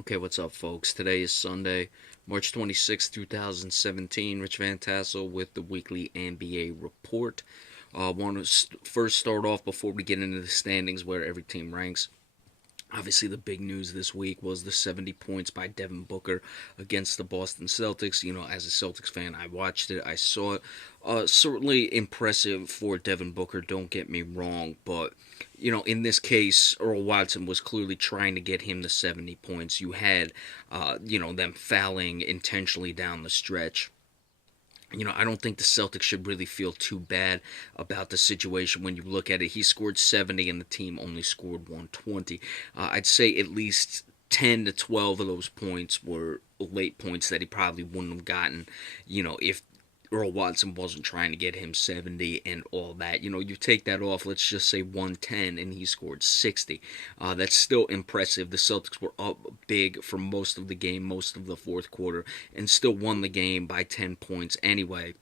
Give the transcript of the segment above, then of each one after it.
Okay, what's up, folks? Today is Sunday, March 26th, 2017. Rich Van Tassel with the weekly NBA report. I want to first start off before we get into the standings where every team ranks. Obviously, the big news this week was the 70 points by Devin Booker against the Boston Celtics. As a Celtics fan, I watched it, I saw it. Certainly impressive for Devin Booker, don't get me wrong, but in this case, Earl Watson was clearly trying to get him the 70 points. You had, them fouling intentionally down the stretch. I don't think the Celtics should really feel too bad about the situation when you look at it. He scored 70 and the team only scored 120. I'd say at least 10 to 12 of those points were late points that he probably wouldn't have gotten, if Earl Watson wasn't trying to get him 70 and all that. You take that off, let's just say 110, and he scored 60. That's still impressive. The Celtics were up big for most of the game, most of the fourth quarter, and still won the game by 10 points anyway.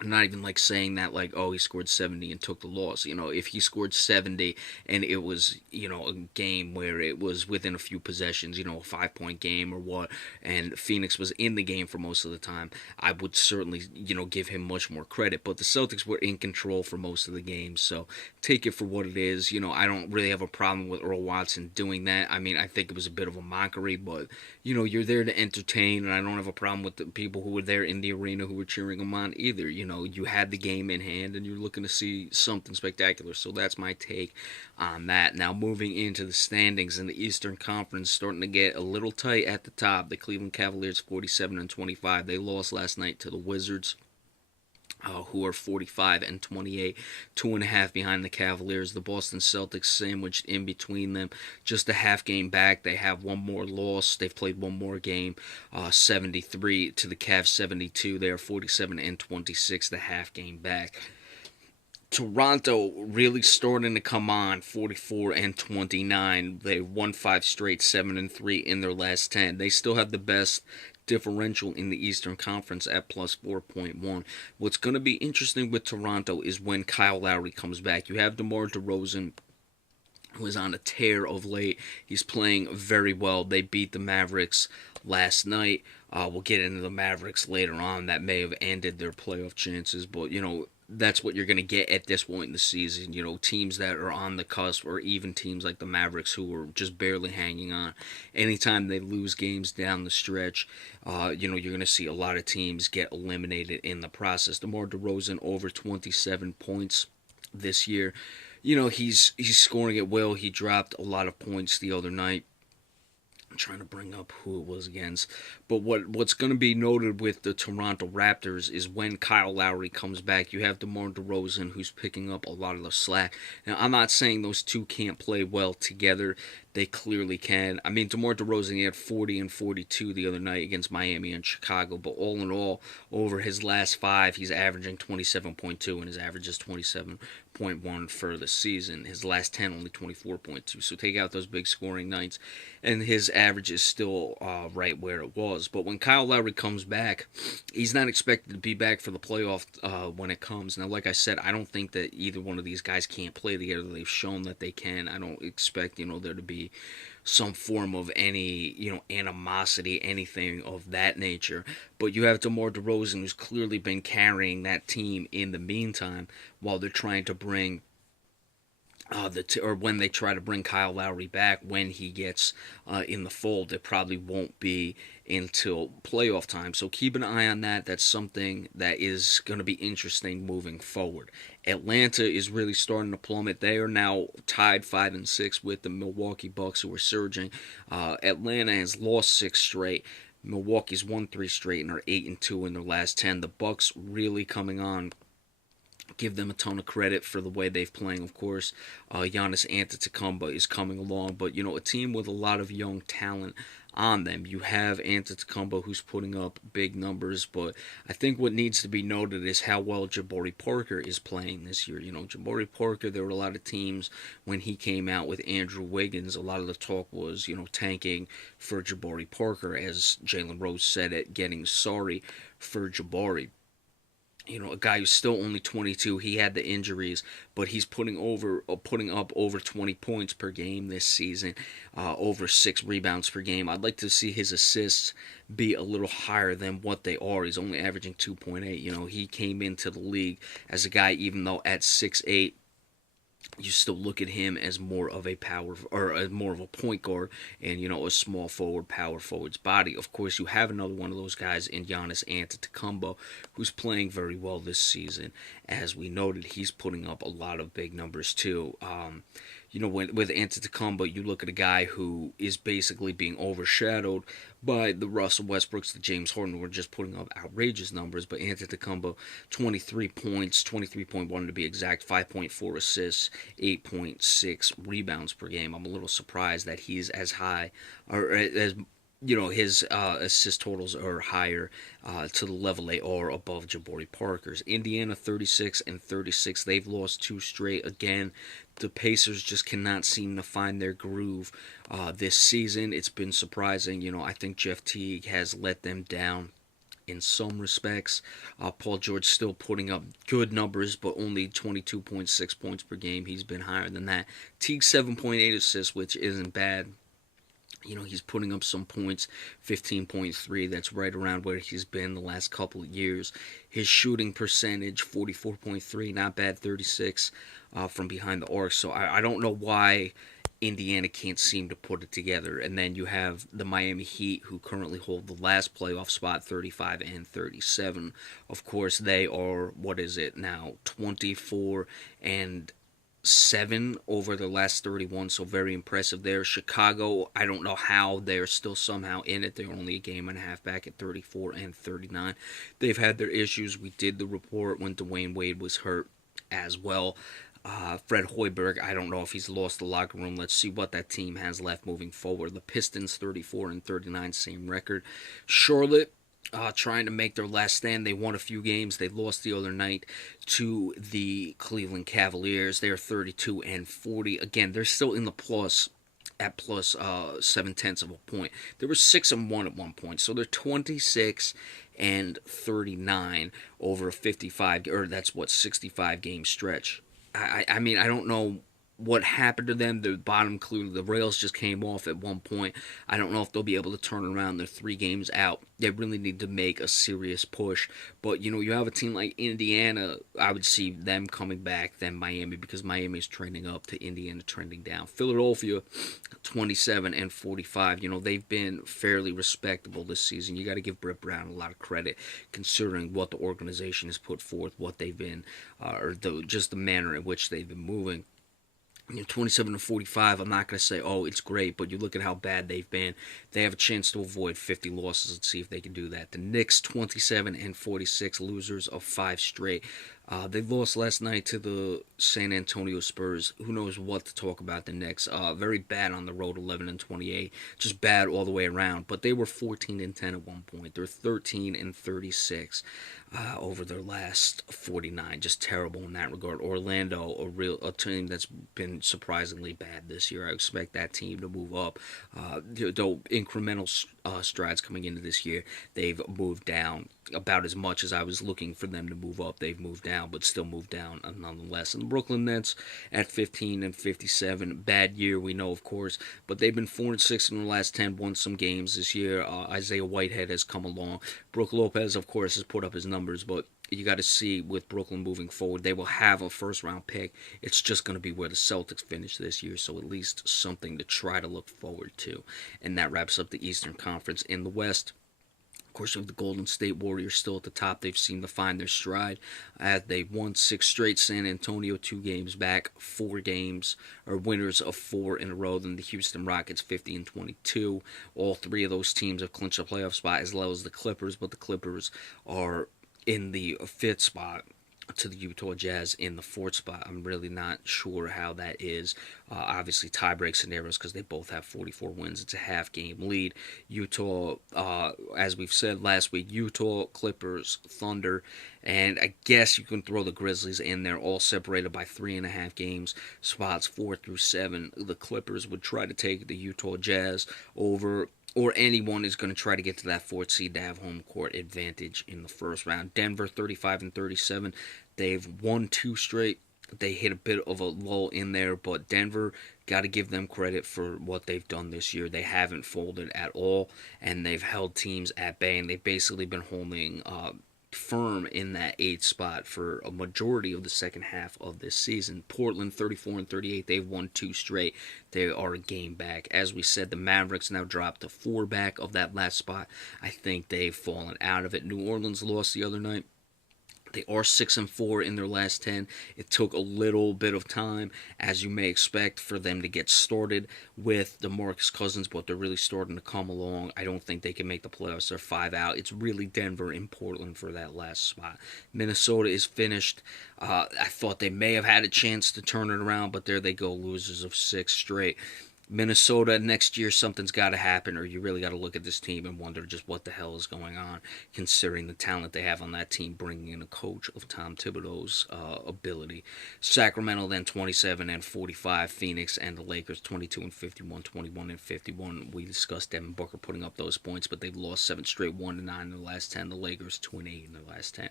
I'm not even saying that oh, he scored 70 and took the loss. If he scored 70 and it was a game where it was within a few possessions, a 5 point game or what, and Phoenix was in the game for most of the time, I would certainly give him much more credit. But the Celtics were in control for most of the game, so take it for what it is. I don't really have a problem with Earl Watson doing that. I mean, I think it was a bit of a mockery, but you're there to entertain, and I don't have a problem with the people who were there in the arena who were cheering him on either. You had the game in hand and you're looking to see something spectacular. So that's my take on that. Now, moving into the standings in the Eastern Conference, starting to get a little tight at the top. The Cleveland Cavaliers 47 and 25. They lost last night to the Wizards. Who are 45 and 28, 2.5 behind the Cavaliers. The Boston Celtics sandwiched in between them, just a half game back. They have one more loss. They've played one more game, 73 to the Cavs 72. They are 47 and 26, the half game back. Toronto really starting to come on, 44 and 29. They won 5 straight, 7 and 3 in their last 10. They still have the best differential in the Eastern Conference at plus 4.1. What's going to be interesting with Toronto is when Kyle Lowry comes back. You have DeMar DeRozan, who is on a tear of late. He's playing very well. They beat the Mavericks last night. We'll get into the Mavericks later on. That may have ended their playoff chances, but that's what you're going to get at this point in the season. Teams that are on the cusp, or even teams like the Mavericks who are just barely hanging on. Anytime they lose games down the stretch, you're going to see a lot of teams get eliminated in the process. DeMar DeRozan over 27 points this year. He's scoring at will. He dropped a lot of points the other night. I'm trying to bring up who it was against. But what's going to be noted with the Toronto Raptors is when Kyle Lowry comes back, you have DeMar DeRozan who's picking up a lot of the slack. Now, I'm not saying those two can't play well together. They clearly can. I mean, DeMar DeRozan, he had 40 and 42 the other night against Miami and Chicago. But all in all, over his last 5, he's averaging 27.2, and his average is 27.1 for the season. His last 10, only 24.2. So take out those big scoring nights, and his average is still right where it was. But when Kyle Lowry comes back, he's not expected to be back for the playoff when it comes. Now, like I said, I don't think that either one of these guys can't play together. They've shown that they can. I don't expect there to be some form of any animosity, anything of that nature. But you have DeMar DeRozan, who's clearly been carrying that team in the meantime, while they're trying to bring or when they try to bring Kyle Lowry back, when he gets in the fold, it probably won't be until playoff time. So keep an eye on that. That's something that is going to be interesting moving forward. Atlanta is really starting to plummet. They are now tied 5 and 6 with the Milwaukee Bucks, who are surging. Atlanta has lost 6 straight. Milwaukee's won 3 straight and are 8 and 2 in their last 10. The Bucks really coming on. Give them a ton of credit for the way they've playing. Of course, Giannis Antetokounmpo is coming along, but a team with a lot of young talent on them. You have Antetokounmpo, who's putting up big numbers, but I think what needs to be noted is how well Jabari Parker is playing this year. Jabari Parker, there were a lot of teams when he came out with Andrew Wiggins, a lot of the talk was, tanking for Jabari Parker, as Jalen Rose said it, getting sorry for Jabari. A guy who's still only 22. He had the injuries, but he's putting up over 20 points per game this season, over 6 rebounds per game. I'd like to see his assists be a little higher than what they are. He's only averaging 2.8. He came into the league as a guy, even though at 6'8", you still look at him as more of a power or as more of a point guard and a small forward, power forward's body. Of course, you have another one of those guys in Giannis Antetokounmpo, who's playing very well this season. As we noted, he's putting up a lot of big numbers too. With Antetokounmpo, you look at a guy who is basically being overshadowed by the Russell Westbrooks, the James Harden, who are just putting up outrageous numbers. But Antetokounmpo, 23 points, 23.1 to be exact, 5.4 assists, 8.6 rebounds per game. I'm a little surprised that he's as high, or as his assist totals are higher to the level they are above Jabari Parker's. Indiana 36-36. They've lost 2 straight. Again, the Pacers just cannot seem to find their groove this season. It's been surprising. I think Jeff Teague has let them down in some respects. Paul George still putting up good numbers, but only 22.6 points per game. He's been higher than that. Teague 7.8 assists, which isn't bad. He's putting up some points, 15.3. That's right around where he's been the last couple of years. His shooting percentage, 44.3, not bad, 36 from behind the arc. So I don't know why Indiana can't seem to put it together. And then you have the Miami Heat, who currently hold the last playoff spot, 35-37. Of course, they are, what is it now, 24-7 over the last 31, so very impressive there. Chicago, I don't know how they're still somehow in it. They're only a game and a half back at 34-39. They've had their issues. We did the report when Dwayne Wade was hurt as well. Fred Hoiberg, I don't know if he's lost the locker room. Let's see what that team has left moving forward. The Pistons, 34-39, same record. Charlotte, trying to make their last stand. They won a few games. They lost the other night to the Cleveland Cavaliers. They're 32-40. Again, they're still in the plus at plus 7/10 of a point. They were 6-1 at one point, so they're 26-39 over a 55, or that's what, 65 game stretch. I mean, I don't know what happened to them. The bottom, clearly the rails just came off at one point. I don't know if they'll be able to turn around. They're 3 games out. They really need to make a serious push. But you have a team like Indiana. I would see them coming back than Miami, because Miami's trending up to Indiana trending down. Philadelphia, 27-45. They've been fairly respectable this season. You got to give Brett Brown a lot of credit, considering what the organization has put forth, what they've been, just the manner in which they've been moving. 27-45, I'm not going to say, oh, it's great, but you look at how bad they've been. They have a chance to avoid 50 losses. Let's see if they can do that. The Knicks, 27-46, losers of 5 straight. They lost last night to the San Antonio Spurs. Who knows what to talk about the Knicks. Very bad on the road, 11-28. Just bad all the way around. But they were 14-10 at one point. They're 13-36 over their last 49. Just terrible in that regard. Orlando, a team that's been surprisingly bad this year. I expect that team to move up. Though incremental strides coming into this year, they've moved down about as much as I was looking for them to move up. They've moved down, but still moved down nonetheless. And the Brooklyn Nets at 15-57, bad year, we know, of course, but they've been 4-6 in the last 10, won some games this year. Isaiah Whitehead has come along. Brook Lopez, of course, has put up his numbers, but you got to see with Brooklyn moving forward, they will have a first-round pick. It's just going to be where the Celtics finish this year, so at least something to try to look forward to. And that wraps up the Eastern Conference. In the West, of course, with the Golden State Warriors still at the top, they've seemed to find their stride. They won 6 straight. San Antonio 2 games back, 4 games, or winners of 4 in a row. Then the Houston Rockets 50-22. All 3 of those teams have clinched a playoff spot, as well as the Clippers, but the Clippers are in the 5th spot to the Utah Jazz in the 4th spot. I'm really not sure how that is. Obviously, tie-break scenarios, because they both have 44 wins. It's a half-game lead. Utah, as we've said last week, Utah, Clippers, Thunder, and I guess you can throw the Grizzlies in there, all separated by 3.5 games, spots 4 through 7. The Clippers would try to take the Utah Jazz over or anyone is going to try to get to that fourth seed to have home court advantage in the first round. Denver 35 and 37. They've won 2 straight. They hit a bit of a lull in there, but Denver, got to give them credit for what they've done this year. They haven't folded at all, and they've held teams at bay, and they've basically been holding firm in that 8th spot for a majority of the second half of this season. Portland 34 and 38. They've won 2 straight. They are a game back. As we said, the Mavericks now dropped to 4 back of that last spot. I think they've fallen out of it. New Orleans lost the other night. They are 6 and 4 in their last 10. It took a little bit of time, as you may expect, for them to get started with DeMarcus Cousins, but they're really starting to come along. I don't think they can make the playoffs. They're 5 out. It's really Denver and Portland for that last spot. Minnesota is finished. I thought they may have had a chance to turn it around, but there they go, losers of 6 straight. Minnesota, next year something's got to happen, or you really got to look at this team and wonder just what the hell is going on, considering the talent they have on that team, bringing in a coach of Tom Thibodeau's ability. Sacramento then 27 and 45. Phoenix and the Lakers 22 and 51, 21 and 51. We discussed Devin Booker putting up those points, but they've lost 7 straight, 1 and 9 in the last 10. The Lakers 2 and 8 in the last 10.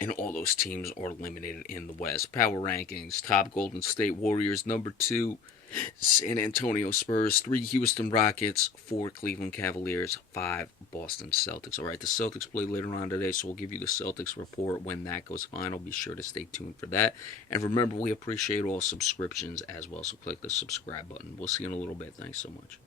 And all those teams are eliminated in the West. Power rankings: top Golden State Warriors, number 2 San Antonio Spurs, 3 Houston Rockets, 4 Cleveland Cavaliers, 5 Boston Celtics. All right, the Celtics play later on today, so we'll give you the Celtics report when that goes final. Be sure to stay tuned for that. And remember, we appreciate all subscriptions as well, so click the subscribe button. We'll see you in a little bit. Thanks so much.